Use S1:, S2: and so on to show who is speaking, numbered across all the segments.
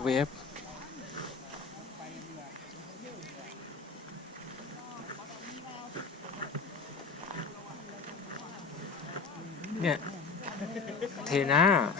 S1: เวฟเนี่ยเทน่า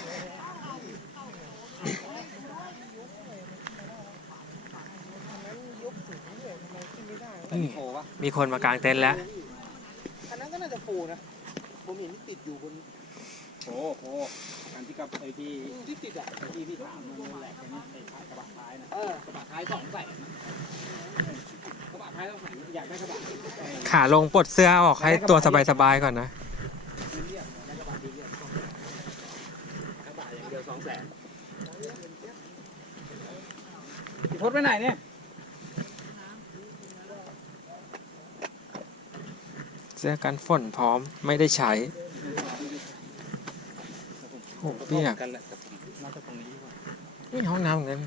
S1: มีคนมากางเต็นท์แล้ว
S2: อันนั้นก็น่าจะโฟนะผมเห็นที่ติดอยู่บน
S3: โอ้อันที่กับไอ้ที่ติดอะไอ้ที่พี่ถามมันแหลกกันไอ้กระบะท้ายนะกระบะท้าย2 ใส่กระบะท้ายต้องใส่อยากได้กระบะ
S1: ขาลงปลดเสื้อออกให้ตัวสบายๆก่อนนะ
S3: กระบะอย่างเดียว200,000พี่พดไปไหนเนี่ย
S1: เสื้อกันฝนพร้อมไม่ได้ใช้โอ้เปียกนี่ห้องน้ำเหมือนกัน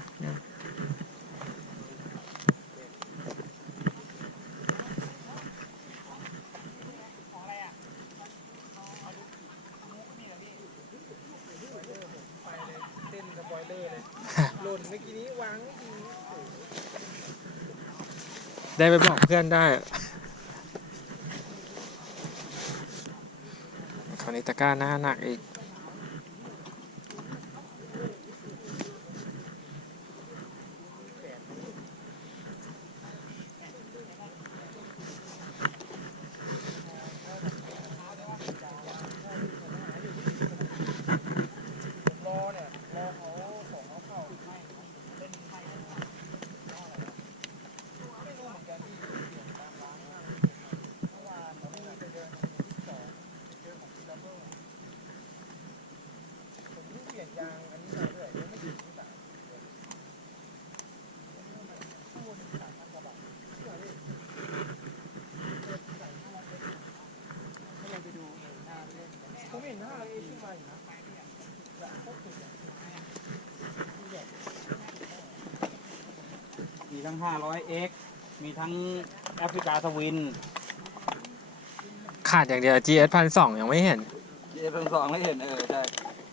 S2: เต้นกับบอยเลอร์เลยหล่นเมื่อกี้นี้วางไม่ดี
S1: ได้ไปบอกเพื่อนได้คราวนี้ตะกร้าหน้าหนักอีก
S2: ผมเห็นหน้าเลยที่มาอยู่นะ
S3: มีทั้ง 500X มีทั้งแอฟริกาสวิน
S1: ขาดอย่างเดียว GS 1,200ยังไม่เห็น
S3: GS 1,200ไม่เห็นใช่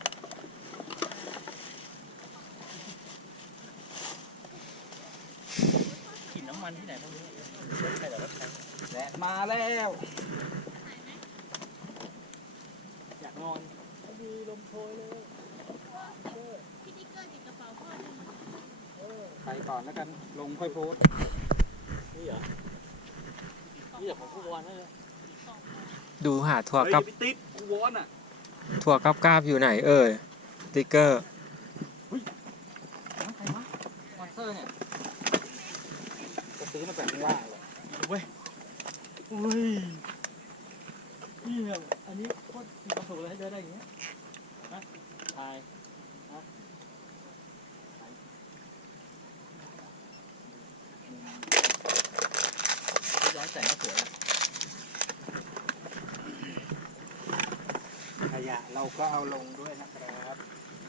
S3: กินน้ำมันที่ไหนพวกนี้แดดมาแล้วอยากนอน
S2: มีลมโชยเลย
S4: พี่ติ๊กเกอร์ติดกระเป๋าพ่อหนึ่ง
S3: ไปก่อนแล้วกันลงค่อยโพสนี่เหรอนี่เหรอของผู้วอนเลย
S1: ดูหาถั่วกับ
S3: ติดผู้วอนอ่ะ
S1: ถั่วกับกาบอยู่ไหนสติ๊กเกอร์
S3: ใครวะมอนสเตอร์เนี่ยจะซื้อมาแบบไม่ว่าเลยเว้ยอุ้ยนี่เนี่ยอันนี้โคตรมีความสุขเลยให้เดินได้อย่างเงี้ยนะถ่ายนะย้อยใส่ก็สวยขยะเราก็เอาลงด้วยนะครับ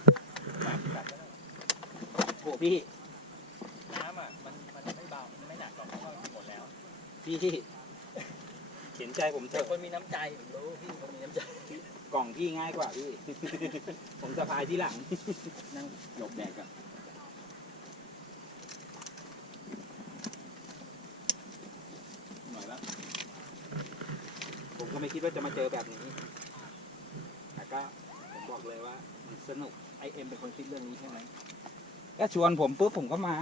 S3: โอ้พี่น้ำอ่ะมันไม่เบาไม่หนักหรอกเพราะว่ามันหมดแล้วพี่เห็นใจผมเถอะคนมีน้ำใจผมรู้พี่คนมีน้ำใจกล่องพี่ง่ายกว่าพี่ ผมสะพายที่หลังนั่งหลบแดดกันหน่อยแล้วผมก็ไม่คิดว่าจะมาเจอแบบนี้แต่ก็ผมบอกเลยว่ามันสนุกไอเอ็มเป็นคนคิดเรื่องนี้ใช่ไหมก็ชวนผมปุ๊บผมก็มา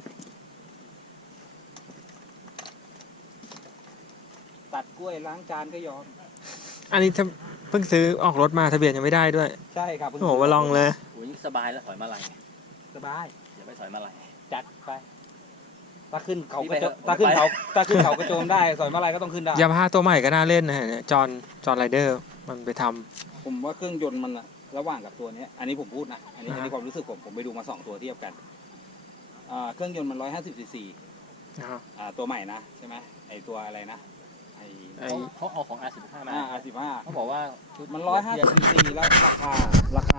S3: ตัดกล้วยล้างจานก็ยอม
S1: อันนี้เพิ่งซื้อออกรถมาทะเบียนยังไม่ได้ด้วย
S3: ใช่ครับ
S1: โอ้โหมาลองเลย
S3: โอ้ยสบายแล้วถอยมาลัยสบายอย่าไปถอยมาลัยจัดไปถ้าขึ้นเขาถ้าขึ้นเขากระโจมได้ถอยมาลัยก็ต้องขึ้นได้
S1: ยามาฮ่าตัวใหม่ก็น่าเล่นนะเนี่ยจอนไรเดอร์มันไปท
S3: ำผมว่าเครื่องยนต์มันอะระหว่างกับตัวนี้อันนี้ผมพูดนะอันนี้ความรู้สึกผมไปดูมา2 ตัวเทียบกันเครื่องยนต์มัน150 cc ตัวใหม่นะใช่ไหมไอตัวอะไรนะเขาเอาของ R15 มา R15 เขาบอกว่ามัน150 cc แล้วราคา